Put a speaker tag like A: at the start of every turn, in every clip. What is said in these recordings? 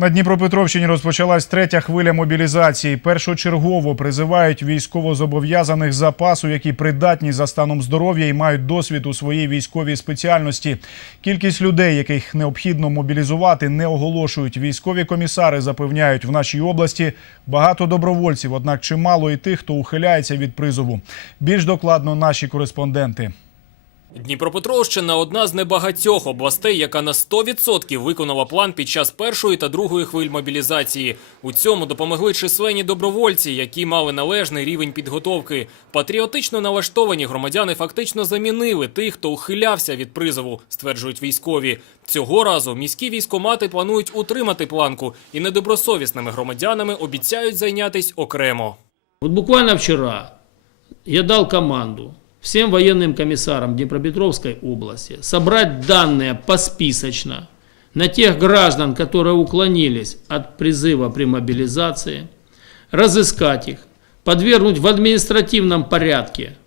A: На Дніпропетровщині розпочалась третя хвиля мобілізації. Першочергово призивають військовозобов'язаних запасу, які придатні за станом здоров'я і мають досвід у своїй військовій спеціальності. Кількість людей, яких необхідно мобілізувати, не оголошують. Військові комісари запевняють, в нашій області багато добровольців, однак чимало і тих, хто ухиляється від призову. Більш докладно наші кореспонденти.
B: Дніпропетровщина одна з небагатьох областей, яка на 100% виконала план під час першої та другої хвиль мобілізації. У цьому допомогли численні добровольці, які мали належний рівень підготовки. Патріотично налаштовані громадяни фактично замінили тих, хто ухилявся від призову, стверджують військові. Цього разу міські військомати планують утримати планку і недобросовісними громадянами обіцяють зайнятись окремо.
C: Вот буквально вчера я дал команду всем военным комиссарам Днепропетровской области собрать данные посписочно на тех граждан, которые уклонились от призыва при мобилизации, разыскать их, подвергнуть в административном порядке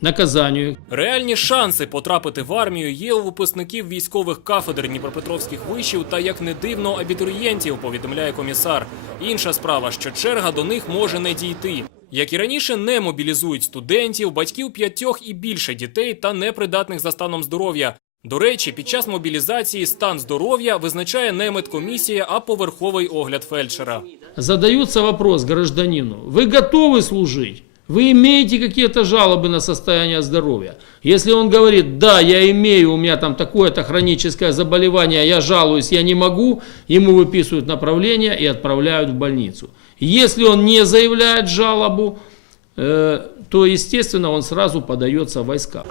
C: наказанию,
B: Реальні шанси потрапити в армію є у випускників військових кафедр Дніпропетровських вишів та, як не дивно, абітурієнтів, повідомляє комісар. Інша справа, що черга до них може не дійти. Як і раніше, не мобілізують студентів, батьків п'ятьох і більше дітей та непридатних за станом здоров'я. До речі, під час мобілізації стан здоров'я визначає не медкомісія, а поверховий огляд фельдшера.
C: Задаються вопрос гражданину, ви готові служить? Вы имеете какие-то жалобы на состояние здоровья? Если он говорит, да, я имею, у меня там такое-то хроническое заболевание, я жалуюсь, я не могу, ему выписывают направление и отправляют в больницу. Если он не заявляет жалобу, э, то, естественно, он сразу подается в войска.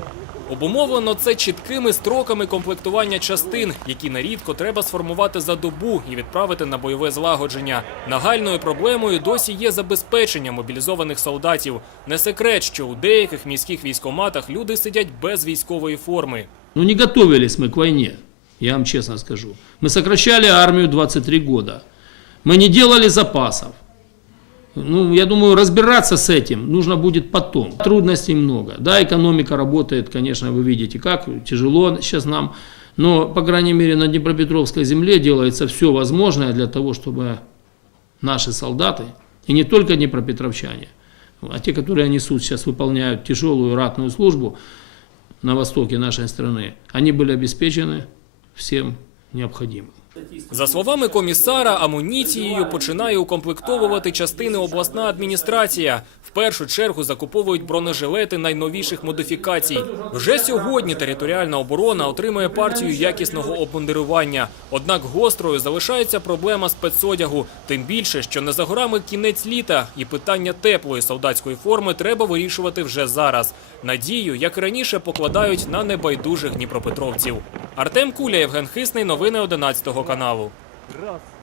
B: Обумовлено це чіткими строками комплектування частин, які нарідко треба сформувати за добу і відправити на бойове злагодження. Нагальною проблемою досі є забезпечення мобілізованих солдатів. Не секрет, що у деяких міських військоматах люди сидять без військової форми.
C: Ну не готовились мы к войне, я вам честно скажу. Мы сокращали армию 23 года. Мы не делали запасов. Ну, я думаю, разбираться с этим нужно будет потом. Трудностей много. Да, экономика работает, конечно, вы видите, как тяжело сейчас нам. Но, по крайней мере, на Днепропетровской земле делается все возможное для того, чтобы наши солдаты, и не только днепропетровчане, а те, которые несут сейчас, выполняют тяжелую ратную службу на востоке нашей страны, они были обеспечены всем необходимым.
B: За словами комісара, амуніцією починає укомплектовувати частини обласна адміністрація. В першу чергу закуповують бронежилети найновіших модифікацій. Вже сьогодні територіальна оборона отримує партію якісного обмундирування. Однак гострою залишається проблема спецодягу. Тим більше, що не за горами кінець літа, і питання теплої солдатської форми треба вирішувати вже зараз. Надію, як раніше, покладають на небайдужих дніпропетровців. Артем Куля, Євген Хисний. Новини 11 каналу.